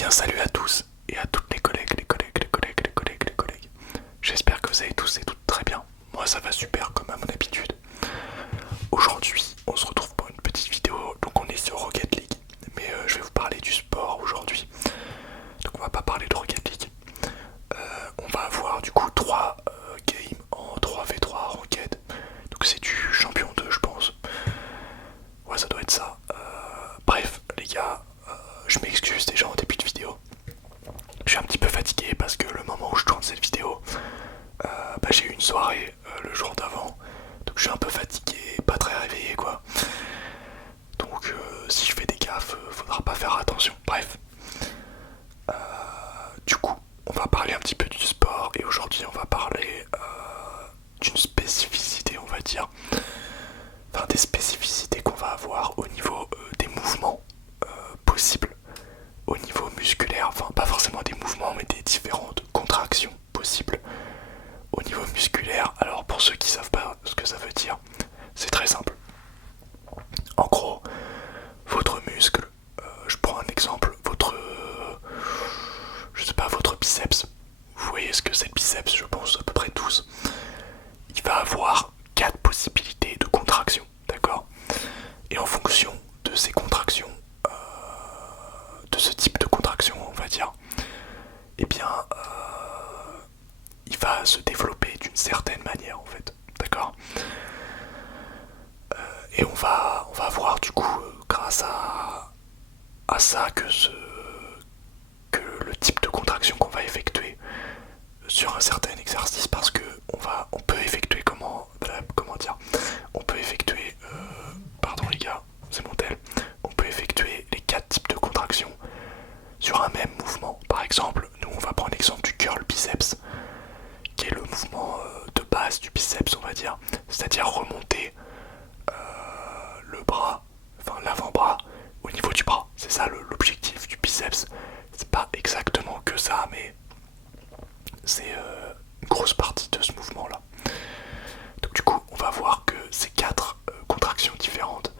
bien salut à tous et à toutes les collègues. J'espère que vous allez tous et toutes très bien. Moi ça va super comme à mon habitude. Aujourd'hui on se retrouve pour une petite vidéo, donc on est sur Rocket League. Mais je vais vous parler du sport aujourd'hui. Donc on va pas parler de Rocket League. On va avoir du coup 3 games en 3v3 Rocket. Donc c'est du champion 2 je pense. Ouais ça doit être ça. Bref les gars, je m'excuse déjà en début de vidéo. Je suis un petit peu fatigué parce que le moment où je tourne cette vidéo, j'ai eu une soirée le jour d'avant. Donc je suis un peu fatigué, pas très réveillé quoi. Donc si je fais des gaffes, faudra pas faire attention. Bref. Du coup, on va parler un petit peu du sport et aujourd'hui on va parler d'une spécificité on va dire. Enfin des spécificités qu'on va avoir au niveau des mouvements possibles. Au niveau musculaire, enfin pas forcément des mouvements mais des différentes contractions possibles au niveau musculaire. Alors pour ceux qui savent pas ce que ça veut dire, c'est très simple. En gros, votre muscle, je prends un exemple, je sais pas, votre biceps. Vous voyez ce que c'est le biceps, je pense à peu près tous. Il va avoir 4 possibilités de contraction, d'accord? Et en fonction de ces contractions, de ce type de contraction, on va dire, eh bien, il va se développer d'une certaine manière, en fait, d'accord? Et on va voir du coup, grâce à ça, que le type de contraction qu'on va effectuer sur un certain exercice, parce que on peut effectuer comment dire, on peut effectuer, pardon les gars, c'est mon tel, on peut effectuer les 4 types de contractions sur un même mouvement. Par exemple, nous on va prendre l'exemple du curl biceps, qui est le mouvement de base du biceps on va dire, c'est-à-dire remonter le bras, enfin l'avant-bras au niveau du bras. C'est ça l'objectif du biceps. C'est pas exactement que ça, mais c'est une grosse partie de ce mouvement là. Donc du coup on va voir que ces 4 contractions différentes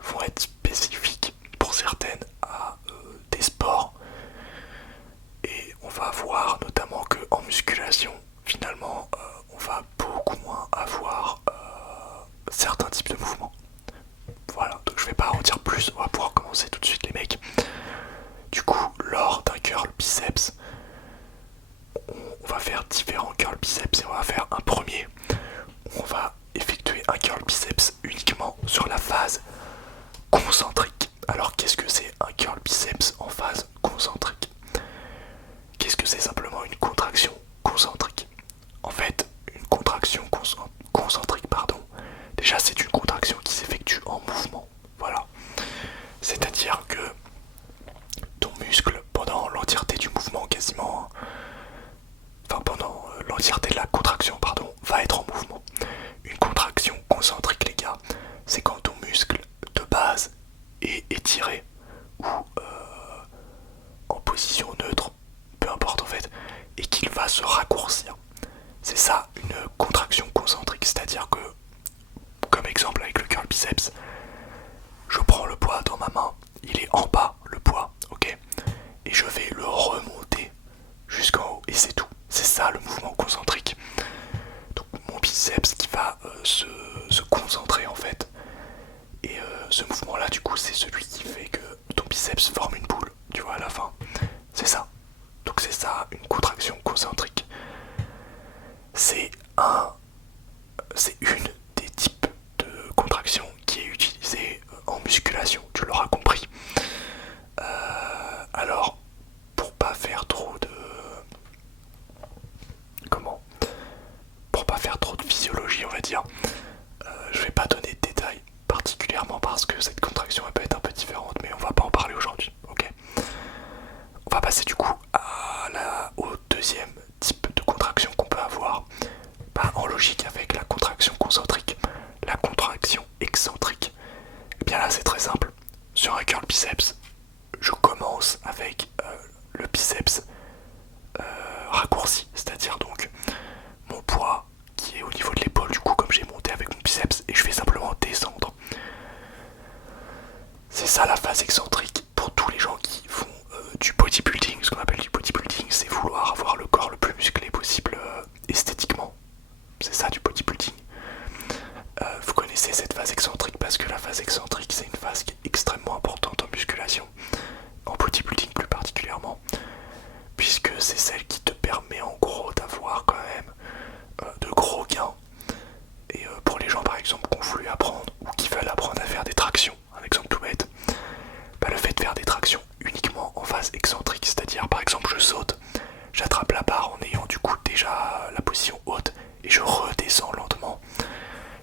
vont être spécifiques pour certaines à des sports. Et on va voir notamment que en musculation finalement on va beaucoup moins avoir certains types de mouvements. Voilà, donc je vais pas en dire plus, on va pouvoir commencer tout de suite les mecs. Du coup, lors d'un curl biceps, on va faire différents curl biceps et on va faire un premier. On va effectuer un curl biceps uniquement sur la phase concentrique. Alors qu'est-ce que c'est un curl biceps en phase concentrique? Qu'est-ce que c'est simplement une contraction concentrique? En fait, une contraction concentrique, pardon, déjà c'est une contraction qui s'effectue en mouvement, voilà. C'est-à-dire que ton muscle, pendant l'entièreté du mouvement quasiment, enfin pendant l'entièreté de la contraction, pardon, va être en mouvement. Une contraction concentrique les gars, c'est quand ton muscle de base est étiré ou en position neutre, peu importe en fait, et qu'il va se raccourcir. C'est ça une contraction concentrique, c'est-à-dire que, comme exemple avec le curl biceps, je prends le poids dans ma main, il est en bas le poids, ok, et je vais le remonter jusqu'en haut, et c'est tout. C'est ça le mouvement concentrique. Donc mon biceps qui va se concentrer en fait, et ce mouvement là du coup c'est celui qui fait que ton biceps forme une boule, tu vois à la fin. bodybuilding plus particulièrement, puisque c'est celle qui te permet en gros d'avoir quand même de gros gains. Et pour les gens par exemple qui ont voulu apprendre ou qui veulent apprendre à faire des tractions, un exemple tout bête, bah, le fait de faire des tractions uniquement en phase excentrique, c'est-à-dire par exemple je saute, j'attrape la barre en ayant du coup déjà la position haute et je redescends lentement.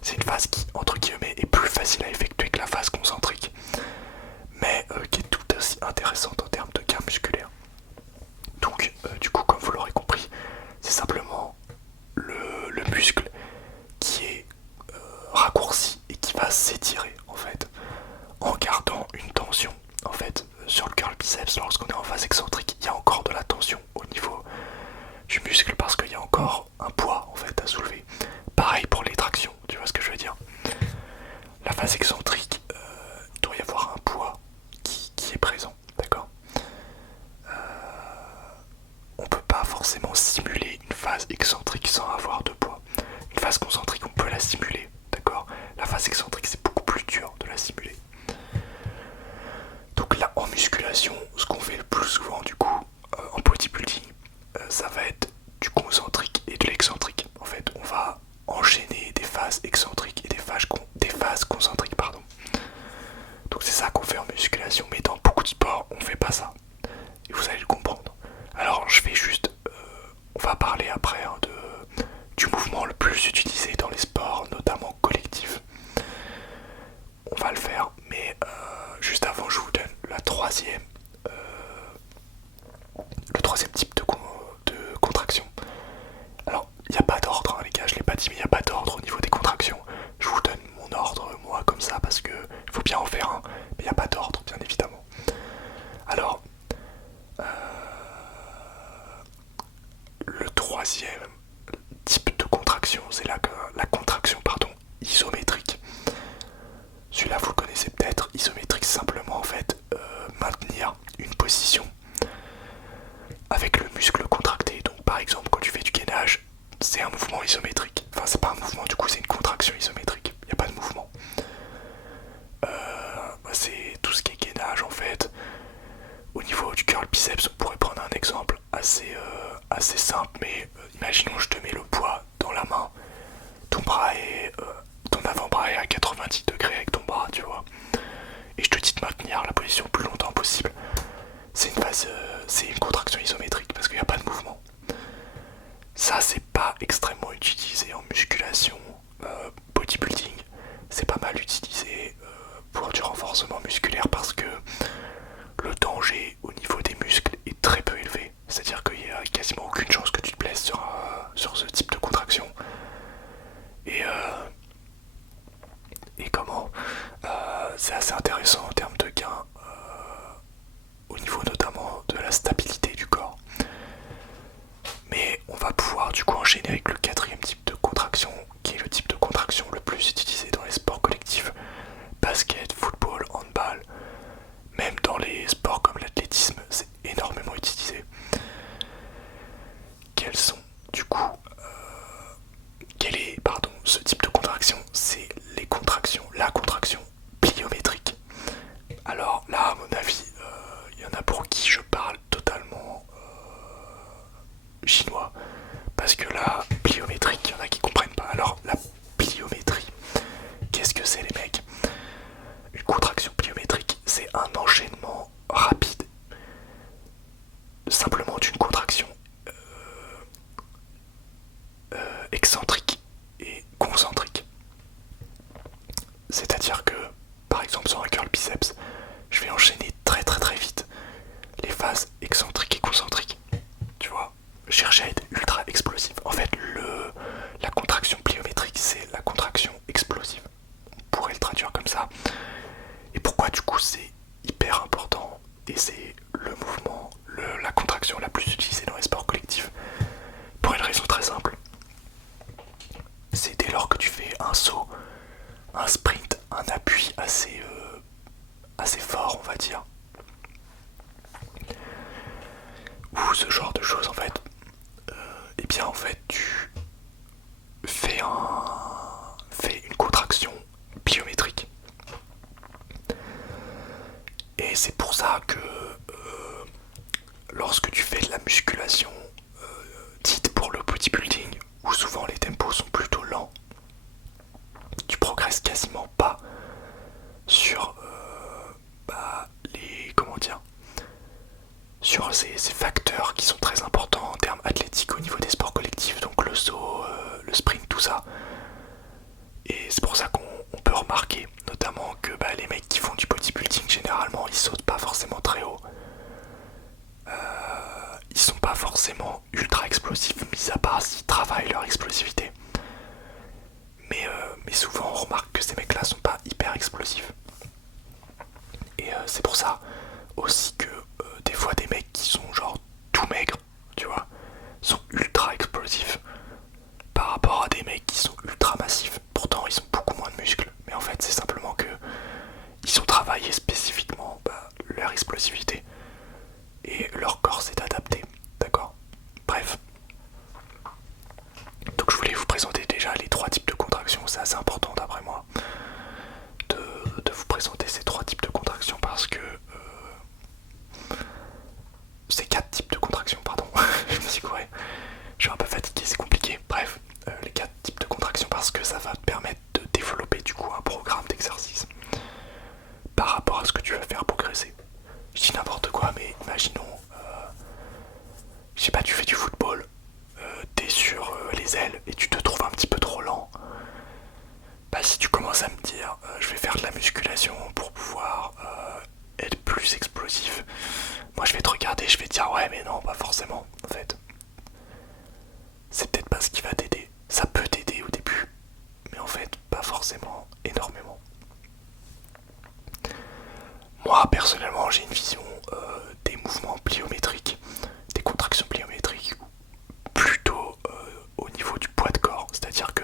C'est une phase qui entre guillemets est plus facile à effectuer que la phase concentrique, mais qui est tout aussi intéressante en termes de gains musculaires. Donc du coup comme vous l'aurez compris, c'est simplement le muscle qui est raccourci et qui va s'étirer en fait en gardant une tension. En fait sur le curl biceps, lorsqu'on est en phase excentrique, il y a encore de la tension au niveau du muscle parce qu'il y a encore un poids en fait à soulever. Pareil pour les tractions, tu vois ce que je veux dire. La phase excentrique, il doit y avoir un poids qui est présent, d'accord. On peut pas forcément simuler une phase excentrique sans avoir de poids. Une phase concentrique, on peut la simuler, d'accord. La phase excentrique, c'est beaucoup plus dur de la simuler. Donc là, en musculation, ce qu'on fait le plus souvent du coup, en bodybuilding, ça va être du concentrique et de l'excentrique. En fait, on va enchaîner des phases excentriques et des phases concentriques, pardon. Donc c'est ça qu'on fait en musculation, mais dans beaucoup de sports, on fait pas ça. Et vous allez le comprendre. Alors je vais juste, on va parler après hein, du mouvement le plus utilisé dans les sports, notamment collectifs. On va le faire, mais juste avant, je vous donne le troisième type de contraction. Alors, il n'y a pas d'ordre, hein, les gars, je l'ai pas dit, mais il n'y a pas d'ordre au niveau des contractions. Je vous donne mon ordre, moi, comme ça, parce que il faut bien en faire un, mais il n'y a pas d'ordre, bien évidemment. Alors, le troisième type de contraction, c'est la contraction isométrique. Celui-là, vous le connaissez peut-être. Isométrique, c'est simplement en fait maintenir une position avec le muscle contracté. Donc par exemple quand tu fais du gainage, c'est un mouvement isométrique. Enfin c'est pas un mouvement, du coup c'est une contraction isométrique. Il n'y a pas de mouvement. C'est tout ce qui est gainage en fait. Au niveau du curl biceps, on pourrait prendre un exemple assez simple, mais imaginons je te mets le poids dans la main. Ton avant-bras est à 90 degrés avec ton bras, tu vois. Et je te dis de maintenir la position le plus longtemps possible. C'est une contraction isométrique parce qu'il n'y a pas de mouvement. Ça, c'est pas extrêmement utilisé en musculation, bodybuilding. C'est pas mal utilisé pour du renforcement musculaire parce que le danger au niveau des muscles est très peu élevé. C'est-à-dire qu'il n'y a quasiment aucune chance que tu te blesses sur ce type de contraction. Et comment c'est assez intéressant en termes de gains au niveau notamment de la stabilité du corps. Mais on va pouvoir du coup enchaîner avec le quatrième type de contraction, qui est le type de contraction le plus utilisé dans les sports collectifs, basket, football, handball, même dans les sports comme l'athlétisme, c'est énormément utilisé. Quels sont du coup quel est ce type de contraction? C'est la contraction pliométrique. Alors là, à mon avis, il y en a pour qui je parle totalement chinois. Parce que la pliométrique, il y en a qui comprennent pas. Alors la pliométrie, qu'est-ce que c'est les mecs? Une contraction pliométrique, c'est un enchaînement rapide simplement d'une contraction excentrique et concentrique. C'est-à-dire que, par exemple sur un curl biceps, je vais enchaîner très très très vite les phases excentriques et concentriques. Tu vois, chercher à être ultra explosif. En fait, la contraction pliométrique, c'est la contraction explosive. On pourrait le traduire comme ça. Et pourquoi du coup c'est hyper important et c'est le mouvement, la contraction la plus utilisée dans les sports collectifs? Pour une raison très simple. C'est dès lors que tu fais un saut, un sprint, un appui assez fort, on va dire, ou ce genre de choses en fait, et bien en fait tu fais une contraction pliométrique. Et c'est pour ça que musculation dite pour le bodybuilding, où souvent les tempos sont plutôt lents, tu progresses quasiment pas sur les comment dire sur ces facteurs qui sont très importants en termes athlétiques au niveau des sports collectifs, donc le saut, le sprint, tout ça. Et c'est pour ça qu'on peut remarquer notamment que les mecs qui font du bodybuilding généralement ils sautent pas forcément très haut. Ils sont pas forcément ultra explosifs, mis à part s'ils travaillent leur explosivité. Mais souvent on remarque que ces mecs là sont pas hyper explosifs. Et c'est pour ça aussi que des fois des mecs qui sont genre tout maigres, tu vois, sont ultra explosifs par rapport à des mecs qui sont ultra massifs. Pourtant ils ont beaucoup moins de muscles, mais en fait c'est simplement que ils ont travaillé spécifiquement leur explosivité et leur corps s'est adapté, d'accord. Bref, donc je voulais vous présenter déjà les trois types de contractions. C'est assez important d'après moi de vous présenter ces trois types de contractions parce que ces quatre types de contractions, pardon. Je me suis couré, je suis un peu fatigué, c'est compliqué. Bref, les quatre types de contractions parce que ça va te permettre de développer du coup un programme d'exercice par rapport à ce que tu vas faire progresser. Je dis n'importe quoi, mais imaginons, je sais pas, tu fais du football, t'es sur les ailes et tu te trouves un petit peu trop lent. Si tu commences à me dire je vais faire de la musculation pour pouvoir être plus explosif, moi je vais te regarder, je vais te dire ouais mais non, pas forcément en fait. C'est peut-être pas ce qui va t'aider. Ça peut t'aider au début, mais en fait pas forcément énormément. Moi personnellement j'ai une vision des mouvements pliométriques, des contractions pliométriques plutôt au niveau du poids de corps, c'est-à-dire que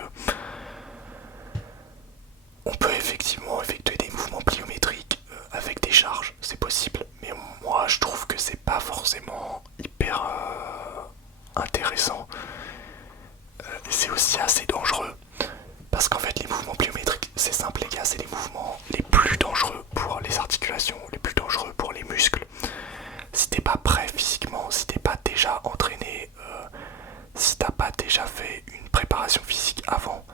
on peut effectivement effectuer des mouvements pliométriques avec des charges, c'est possible, mais moi je trouve que c'est pas forcément hyper intéressant. Et c'est aussi assez dangereux parce qu'en fait les mouvements pliométriques, c'est simple les gars, c'est les mouvements les plus dangereux pour les articulations, les plus dangereux pour les muscles. Si t'es pas prêt physiquement, si t'es pas déjà entraîné, si t'as pas déjà fait une préparation physique avant,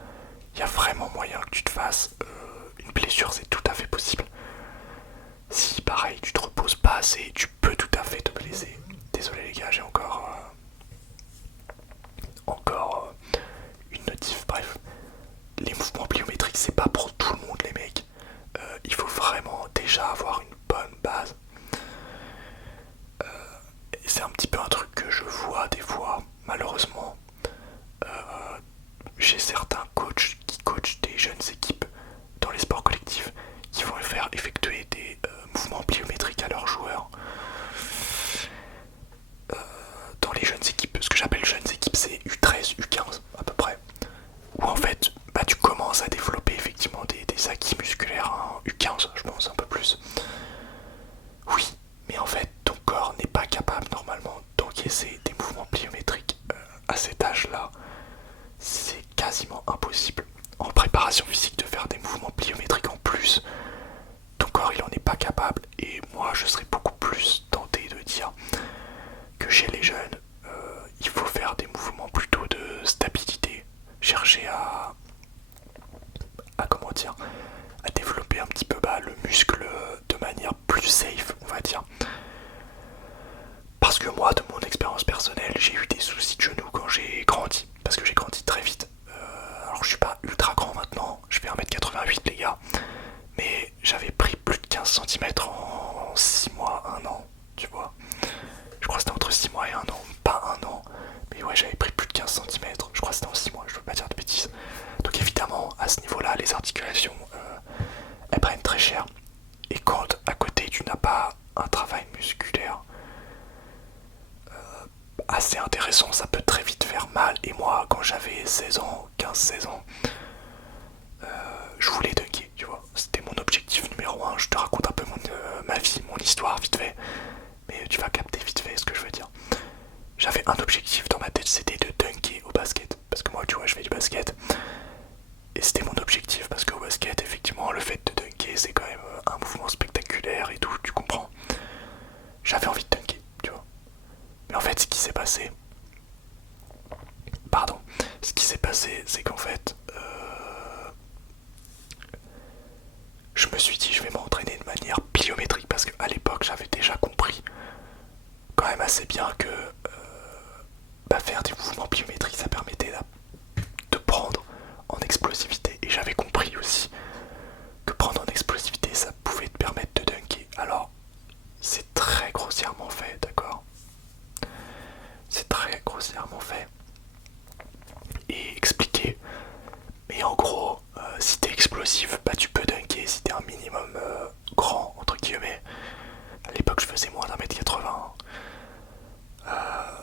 il y a vraiment moyen que tu te fasses une blessure, c'est tout à fait possible. Si pareil tu te reposes pas assez, tu peux tout à fait te blesser. Désolé les gars, j'ai encore une notif. Bref, les mouvements pliométriques c'est pas pour tout le monde les mecs. Il faut vraiment déjà avoir une bonne base. Et c'est un petit peu un truc que je vois des fois malheureusement chez certains coachs qui coachent des jeunes équipes dans les sports collectifs qui vont faire effectuer des mouvements pliométriques à leurs joueurs. Dans les jeunes équipes, ce que j'appelle jeunes équipes, c'est U13, U15 à peu près, où en fait tu commences à développer effectivement des acquis musculaires, hein, U15 je pense un peu plus. Oui, mais en fait ton corps n'est pas capable normalement d'encaisser des mouvements pliométriques à cet âge là. C'est quasiment impossible en préparation physique de faire des mouvements pliométriques en plus. Ton corps il en est pas capable et moi je serais beaucoup plus tenté de dire que chez les jeunes il faut faire des mouvements plutôt de stabilité, chercher à comment dire, à développer un petit peu le muscle de manière plus safe on va dire. Parce que moi de mon expérience personnelle j'ai eu des soucis de genoux quand j'ai grandi, parce que j'ai grandi très vite. Alors je suis pas ultra grand maintenant, je fais 1m88 les gars, mais j'avais pris plus de 15 cm en 6 mois, 1 an, tu vois. Je crois que c'était entre 6 mois et 1 an, pas 1 an, mais ouais j'avais pris plus de 15 cm, je crois que c'était en 6 mois, je veux pas dire de bêtises. Donc évidemment à ce niveau là les articulations elles prennent très cher. Et quand à côté tu n'as pas un travail musculaire assez intéressant, ça peut très vite faire mal. Et moi quand j'avais 16 ans, 15-16 ans, je voulais dunker, tu vois. C'était mon objectif numéro 1. Je te raconte un peu ma vie, mon histoire vite fait. Mais tu vas capter vite fait ce que je veux dire. J'avais un objectif dans ma tête, c'était de dunker au basket. Parce que moi tu vois je fais du basket. Et c'était mon objectif parce qu'au basket effectivement le fait de dunker c'est quand même un mouvement spectaculaire et tout, tu comprends. J'avais envie de dunker, tu vois. Mais en fait ce qui s'est passé, pardon, ce qui s'est passé, c'est qu'en fait, je me suis dit je vais m'entraîner de manière pliométrique parce qu'à l'époque j'avais déjà compris quand même assez bien que faire des mouvements pliométriques ça permettait de prendre en explosivité et j'avais compris aussi que prendre en explosivité ça pouvait te permettre de dunker. Alors c'est très grossièrement fait, d'accord? C'est très grossièrement fait et expliqué. Mais en gros, si t'es explosif, bah tu peux dunker si t'es un minimum grand, entre guillemets. À l'époque, je faisais moins d'1m80.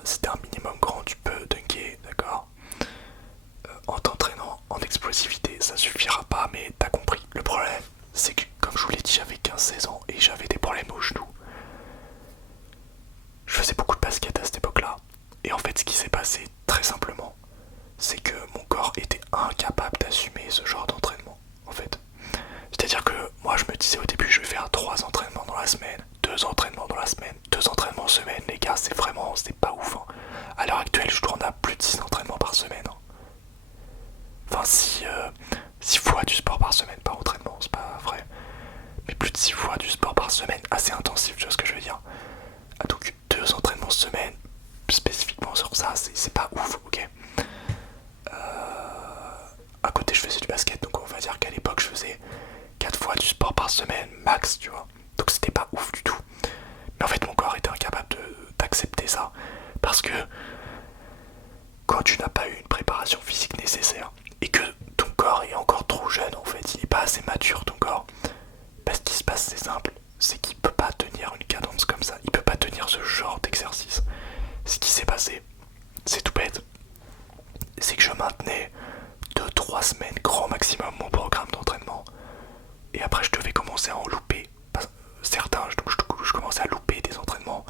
Si t'es un minimum grand, tu peux dunker, d'accord? En t'entraînant en explosivité, ça suffira pas, mais t'as compris. Le problème, c'est que, comme je vous l'ai dit, j'avais 15-16 ans et j'avais des problèmes aux genoux. Je faisais beaucoup de basket à cette époque-là. Et en fait, ce qui s'est passé, très simplement, c'est que mon corps était incapable d'assumer ce genre d'entraînement, en fait. C'est-à-dire que moi, je me disais au début, je vais faire 3 entraînements dans la semaine, 2 entraînements dans la semaine, 2 entraînements semaine, les gars, c'est pas ouf. Hein. À l'heure actuelle, je tourne à plus de 6 entraînements par semaine. Hein. Enfin, 6 fois du sport par semaine, par entraînement, c'est pas vrai. Mais plus de 6 fois du sport par semaine, assez intensif, tu vois ce que je veux dire. Ah, donc 2 entraînements semaine, spécifiquement sur ça, c'est pas ouf, ok. À côté, je faisais du basket, donc on va dire qu'à l'époque, je faisais 4 fois du sport par semaine, max, tu vois. Donc c'était pas ouf du tout. Mais en fait, mon corps était incapable d'accepter ça. Parce que quand tu n'as pas eu une préparation physique nécessaire et que ton corps est encore trop jeune, en fait, il est pas assez mature, ton corps, bah, ce qui se passe, c'est simple. C'est qu'il peut pas tenir une cadence comme ça. Il peut pas tenir ce genre d'exercice. Ce qui s'est passé, c'est tout bête. C'est que je maintenais 2-3 semaines grand maximum mon programme d'entraînement. Et après je devais commencer à en louper. Certains, donc je commençais à louper des entraînements.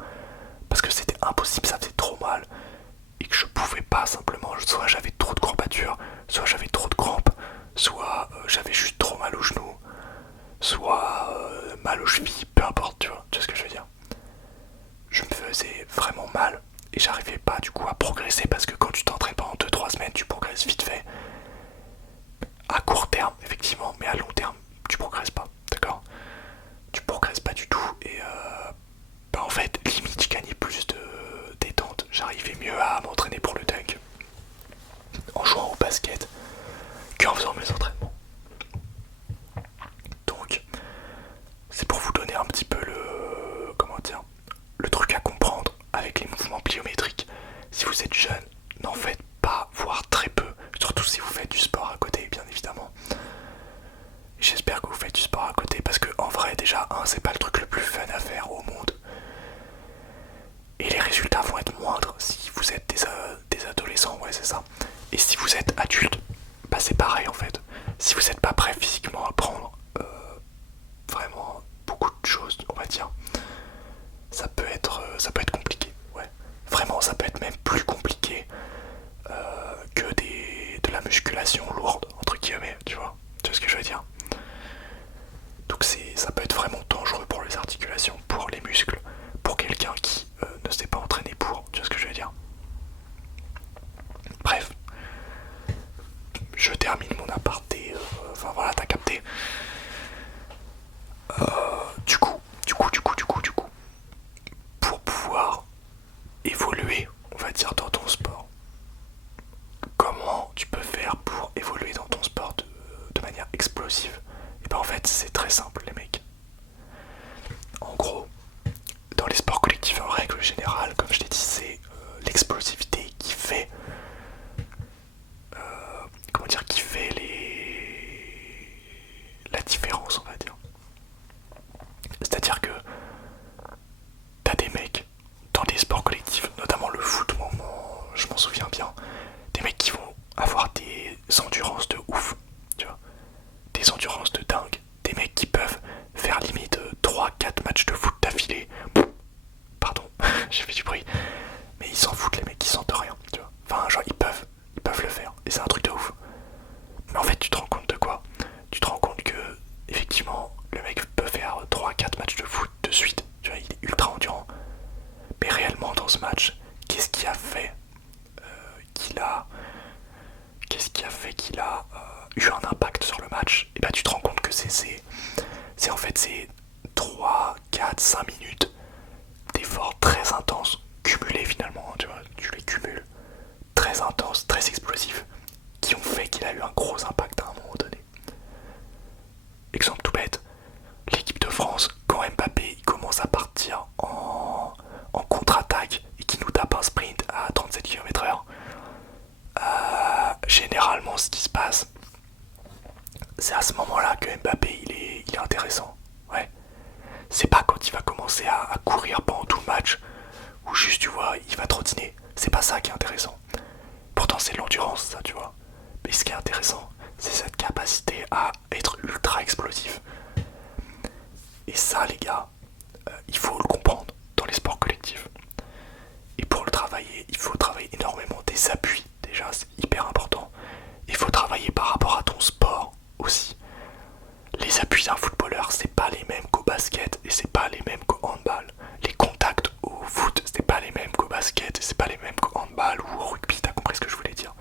Parce que c'était impossible, ça faisait trop mal. Et que je pouvais pas simplement, soit j'avais trop de courbatures, soit j'avais trop de crampes, soit j'avais juste trop mal aux genoux, soit mal aux chevilles, peu importe, tu vois ce que je veux dire. Je me faisais vraiment mal et j'arrivais pas du coup à progresser parce que quand tu t'entraînes pendant 2-3 semaines, tu progresses vite fait. À court terme, effectivement, mais à long terme, tu progresses pas, d'accord? Tu progresses pas du tout et en fait, limite, je gagnais plus de détente. J'arrivais mieux à m'entraîner pour le dunk en jouant au basket qu'en faisant mes entraînements. Donc, c'est pour vous donner un petit peu le truc à comprendre avec les mouvements pliométriques. Si vous êtes jeune, n'en faites pas, voire très peu, surtout si vous faites du sport à côté, bien évidemment. J'espère que vous faites du sport à côté parce que en vrai, déjà, c'est pas le truc le plus fun à faire au monde. Et les résultats vont être moindres si vous êtes des adolescents, ouais, c'est ça. Et si vous êtes adulte, bah c'est pareil en fait. Si vous n'êtes pas prêt physiquement à prendre vraiment beaucoup de choses, on va dire, ça peut être compliqué, ouais. Vraiment, ça peut être même plus compliqué que de la musculation lourde, entre guillemets, tu vois ce que je veux dire. Donc ça peut être vraiment dangereux pour les articulations, pour les muscles, pour quelqu'un qui ne s'est pas entraîné pour, tu vois ce que je veux dire. Bref, je termine mon aparté, enfin voilà, t'as capté. Du coup, pour pouvoir évoluer, on va dire, dans ton sport, comment tu peux faire pour évoluer dans ton sport de manière explosive? Et ben en fait, c'est très simple, les mecs. En gros, dans les sports collectifs en règle générale, comme je l'ai dit, c'est l'explosivité qui fait la différence, on va dire. C'est-à-dire que t'as des mecs dans des sports collectifs, notamment le foot, je m'en souviens bien, des mecs qui vont avoir des endurances de ouf, tu vois, des endurances de dingue, des mecs qui peuvent faire limite 3-4 matchs de foot d'affilée. Pardon, j'ai fait du bruit, mais ils s'en foutent, les mecs, ils sentent rien, tu vois. Enfin, genre, ils peuvent le faire, et c'est un truc de ouf. Mais en fait, tu te rends compte de quoi? Tu te rends compte que, effectivement, le mec peut faire 3-4 matchs de foot de suite, tu vois, il est ultra endurant. Mais réellement, dans ce match, qu'est-ce qui a fait qu'il a qu'est-ce qui a fait qu'il a eu un impact sur le match, et bah tu te rends compte que c'est en fait c'est 3, 4, 5 minutes d'efforts très intenses cumulés finalement, hein, tu vois, tu les cumules, très intenses, très explosifs, qui ont fait qu'il a eu un gros impact à un moment donné. Exemple tout bête, l'équipe de France, quand Mbappé il commence à partir en contre-attaque et qui nous tape un sprint à 37 km/h, généralement ce qui se passe, c'est à ce moment-là que Mbappé il est intéressant. Ouais. C'est pas quand il va commencer à courir pendant tout le match, ou juste tu vois, il va trottiner. C'est pas ça qui est intéressant. Pourtant c'est de l'endurance ça, tu vois. Mais ce qui est intéressant, c'est cette capacité à être ultra explosif. Et ça les gars, il faut le comprendre dans les sports collectifs. Et pour le travailler, il faut travailler énormément des appuis. Déjà c'est hyper important. Il faut travailler par rapport à ton sport aussi. Les appuis d'un footballeur, c'est pas les mêmes qu'au basket et c'est pas les mêmes qu'au handball. Les contacts au foot, c'est pas les mêmes qu'au basket et c'est pas les mêmes qu'au handball ou au rugby, t'as compris ce que je voulais dire.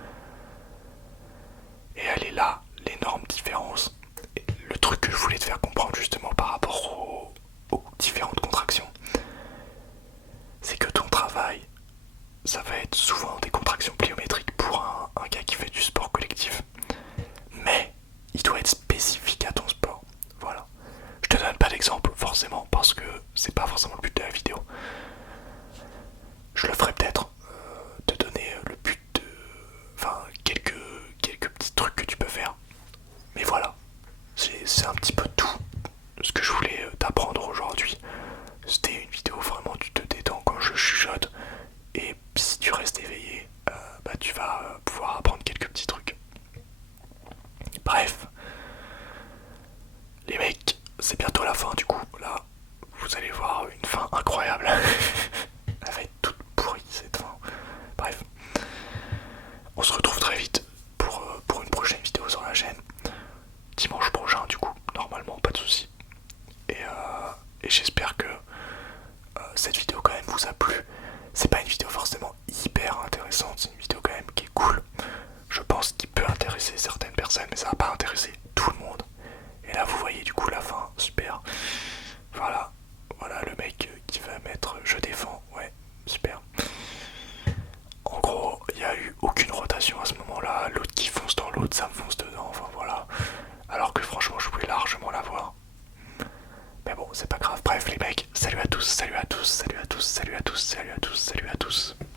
Et elle est là, l'énorme différence. Et le truc que je voulais te faire comprendre justement par rapport aux différentes contractions, c'est que ton travail, ça va être souvent des contractions pliométriques pour un gars qui fait du sport collectif. Mais il doit être spécifique à ton sport. Voilà. Je te donne pas d'exemple forcément parce que c'est pas forcément le but de la vidéo. Je le ferai peut-être, te donner le but de. Enfin, quelques petits trucs que tu peux faire. Mais voilà. C'est un petit peu tout ce que je voulais t'apprendre aujourd'hui. C'était une vidéo vraiment, tu te détends quand je chuchote. Et si tu restes éveillé, bah tu vas pouvoir apprendre quelques petits trucs. Bref, les mecs, c'est bientôt la fin du coup. Là, vous allez voir une fin incroyable. Elle va être toute pourrie cette fin. Bref, on se retrouve très vite pour une prochaine vidéo sur la chaîne. Dimanche prochain du coup, normalement, pas de soucis. Et j'espère que cette vidéo quand même vous a plu. C'est pas une vidéo forcément hyper intéressante, c'est une vidéo quand même qui est cool. Je pense qu'il peut intéresser certaines personnes, mais ça va pas intéresser tout le monde. Et là vous voyez du coup la fin, super. Voilà, voilà le mec qui va mettre je défends, ouais, super. En gros, il n'y a eu aucune rotation à ce moment-là, l'autre qui fonce dans l'autre, ça me fonce dedans, enfin voilà. Alors que franchement je pouvais largement l'avoir. Mais bon, c'est pas grave. Bref les mecs, salut à tous, salut à tous, salut à tous, salut à tous, salut à tous, salut à tous.